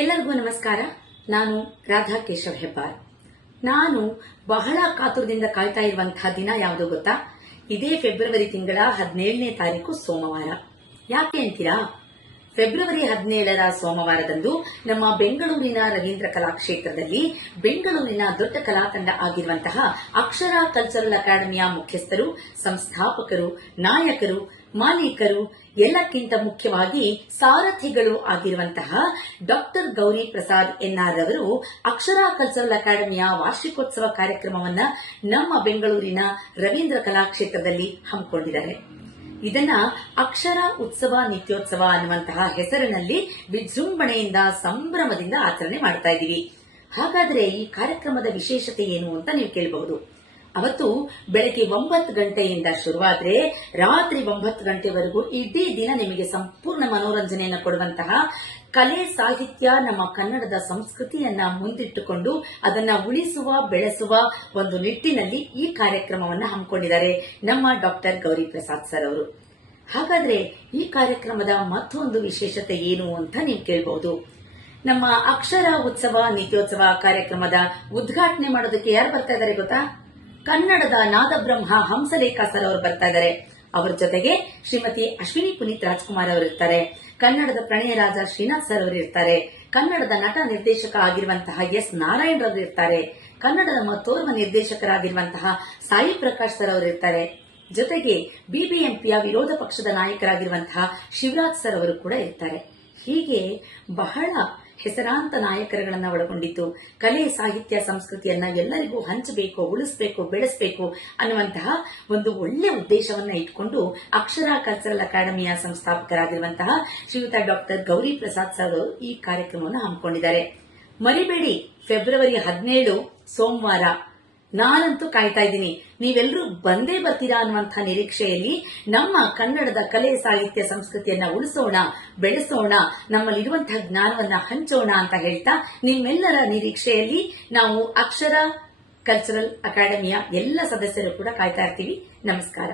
ಎಲ್ಲರಿಗೂ ನಮಸ್ಕಾರ. ನಾನು ರಾಧಾ ಕೇಶವ್ ಹೆಬ್ಬಾರ್. ನಾನು ಬಹಳ ಕಾತುರದಿಂದ ಕಾಯ್ತಾ ಇರುವಂತಹ ದಿನ ಯಾವುದು ಗೊತ್ತಾ? ಇದೇ ಫೆಬ್ರವರಿ ತಿಂಗಳ 17ನೇ ತಾರೀಕು ಸೋಮವಾರ. ಯಾಕೆ ಅಂತೀರಾ? ಫೆಬ್ರವರಿ 17ರ ಸೋಮವಾರದಂದು ನಮ್ಮ ಬೆಂಗಳೂರಿನ ರವೀಂದ್ರ ಕಲಾಕ್ಷೇತ್ರದಲ್ಲಿ ಬೆಂಗಳೂರಿನ ದೊಡ್ಡ ಕಲಾತಂಡ ಆಗಿರುವಂತಹ ಅಕ್ಷರ ಕಲ್ಚರಲ್ ಅಕಾಡೆಮಿಯ ಮುಖ್ಯಸ್ಥರು, ಸಂಸ್ಥಾಪಕರು, ನಾಯಕರು, ಮಾಲೀಕರು, ಎಲ್ಲಕ್ಕಿಂತ ಮುಖ್ಯವಾಗಿ ಸಾರಥಿಗಳು ಆಗಿರುವಂತಹ ಡಾಕ್ಟರ್ ಗೌರಿ ಪ್ರಸಾದ್ ಎನ್ಆರ್ ರವರು ಅಕ್ಷರ ಕಲ್ಚರಲ್ ಅಕಾಡೆಮಿಯ ವಾರ್ಷಿಕೋತ್ಸವ ಕಾರ್ಯಕ್ರಮವನ್ನ ನಮ್ಮ ಬೆಂಗಳೂರಿನ ರವೀಂದ್ರ ಕಲಾಕ್ಷೇತ್ರದಲ್ಲಿ ಹಮ್ಮಿಕೊಂಡಿದ್ದಾರೆ. ಇದನ್ನ ಅಕ್ಷರ ಉತ್ಸವ ನಿತ್ಯೋತ್ಸವ ಅನ್ನುವಂತಹ ಹೆಸರಿನಲ್ಲಿ ವಿಜೃಂಭಣೆಯಿಂದ ಸಂಭ್ರಮದಿಂದ ಆಚರಣೆ ಮಾಡ್ತಾ ಇದ್ದೀವಿ. ಹಾಗಾದ್ರೆ ಈ ಕಾರ್ಯಕ್ರಮದ ವಿಶೇಷತೆ ಏನು ಅಂತ ನೀವು ಕೇಳಬಹುದು. ಅವತ್ತು ಬೆಳಗ್ಗೆ 9 ಗಂಟೆಯಿಂದ ಶುರುವಾದ್ರೆ ರಾತ್ರಿ 9 ಗಂಟೆವರೆಗೂ ಇಡೀ ದಿನ ನಿಮಗೆ ಸಂಪೂರ್ಣ ಮನೋರಂಜನೆಯನ್ನು ಕೊಡುವಂತಹ ಕಲೆ, ಸಾಹಿತ್ಯ, ನಮ್ಮ ಕನ್ನಡದ ಸಂಸ್ಕೃತಿಯನ್ನ ಮುಂದಿಟ್ಟುಕೊಂಡು ಅದನ್ನ ಉಳಿಸುವ, ಬೆಳೆಸುವ ಒಂದು ನಿಟ್ಟಿನಲ್ಲಿ ಈ ಕಾರ್ಯಕ್ರಮವನ್ನ ಹಮ್ಮಿಕೊಂಡಿದ್ದಾರೆ ನಮ್ಮ ಡಾಕ್ಟರ್ ಗೌರಿ ಪ್ರಸಾದ್ ಸರ್ ಅವರು. ಹಾಗಾದ್ರೆ ಈ ಕಾರ್ಯಕ್ರಮದ ಮತ್ತೊಂದು ವಿಶೇಷತೆ ಏನು ಅಂತ ನೀವು ಕೇಳಬಹುದು. ನಮ್ಮ ಅಕ್ಷರ ಉತ್ಸವ ನಿತ್ಯೋತ್ಸವ ಕಾರ್ಯಕ್ರಮದ ಉದ್ಘಾಟನೆ ಮಾಡೋದಕ್ಕೆ ಯಾರು ಬರ್ತಾ ಇದ್ದಾರೆ ಗೊತ್ತಾ? ಕನ್ನಡದ ನಾದಬ್ರಹ್ಮ ಹಂಸಲೇಖ ಸರ್ ಅವರು ಬರ್ತಾ ಇದ್ದಾರೆ. ಅವರ ಜೊತೆಗೆ ಶ್ರೀಮತಿ ಅಶ್ವಿನಿ ಪುನೀತ್ ರಾಜ್ಕುಮಾರ್ ಅವರು ಇರ್ತಾರೆ. ಕನ್ನಡದ ಪ್ರಣಯ ರಾಜ ಶ್ರೀನಾಥ್ ಸರ್ ಅವರು ಇರ್ತಾರೆ. ಕನ್ನಡದ ನಟ ನಿರ್ದೇಶಕ ಆಗಿರುವಂತಹ ಎಸ್ ನಾರಾಯಣ್ ರವರು ಇರ್ತಾರೆ. ಕನ್ನಡದ ಮತ್ತೋರ್ವ ನಿರ್ದೇಶಕರಾಗಿರುವಂತಹ ಸಾಯಿ ಪ್ರಕಾಶ್ ಸರ್ ಅವರು ಇರ್ತಾರೆ. ಜೊತೆಗೆ ಬಿಬಿಎಂಪಿಯ ವಿರೋಧ ಪಕ್ಷದ ನಾಯಕರಾಗಿರುವಂತಹ ಶಿವರಾಜ್ ಸರ್ ಅವರು ಕೂಡ ಇರ್ತಾರೆ. ಹೀಗೆ ಬಹಳ ಹೆಸರಾಂತ ನಾಯಕರುಗಳನ್ನ ಒಳಗೊಂಡಿದ್ದು ಕಲೆ, ಸಾಹಿತ್ಯ, ಸಂಸ್ಕೃತಿಯನ್ನ ಎಲ್ಲರಿಗೂ ಹಂಚಬೇಕು, ಉಳಿಸಬೇಕು, ಬೆಳೆಸಬೇಕು ಅನ್ನುವಂತಹ ಒಂದು ಒಳ್ಳೆ ಉದ್ದೇಶವನ್ನ ಇಟ್ಕೊಂಡು ಅಕ್ಷರ ಕಲ್ಚರಲ್ ಅಕಾಡೆಮಿಯ ಸಂಸ್ಥಾಪಕರಾಗಿರುವಂತಹ ಶ್ರೀಯುತ ಡಾಕ್ಟರ್ ಗೌರಿ ಪ್ರಸಾದ್ ಸರ್ ಅವರು ಈ ಕಾರ್ಯಕ್ರಮವನ್ನು ಹಮ್ಮಿಕೊಂಡಿದ್ದಾರೆ. ಮರಿಬೇಡಿ, ಫೆಬ್ರವರಿ 17 ಸೋಮವಾರ. ನಾನಂತೂ ಕಾಯ್ತಾ ಇದ್ದೀನಿ. ನೀವೆಲ್ಲರೂ ಬಂದೇ ಬರ್ತೀರಾ ಅನ್ನುವಂತಹ ನಿರೀಕ್ಷೆಯಲ್ಲಿ ನಮ್ಮ ಕನ್ನಡದ ಕಲೆ, ಸಾಹಿತ್ಯ, ಸಂಸ್ಕೃತಿಯನ್ನ ಉಳಿಸೋಣ, ಬೆಳೆಸೋಣ, ನಮ್ಮಲ್ಲಿರುವಂತಹ ಜ್ಞಾನವನ್ನ ಹಂಚೋಣ ಅಂತ ಹೇಳ್ತಾ ನಿಮ್ಮೆಲ್ಲರ ನಿರೀಕ್ಷೆಯಲ್ಲಿ ನಾವು ಅಕ್ಷರ ಕಲ್ಚರಲ್ ಅಕಾಡೆಮಿಯ ಎಲ್ಲ ಸದಸ್ಯರು ಕೂಡ ಕಾಯ್ತಾ ಇರ್ತೀವಿ. ನಮಸ್ಕಾರ.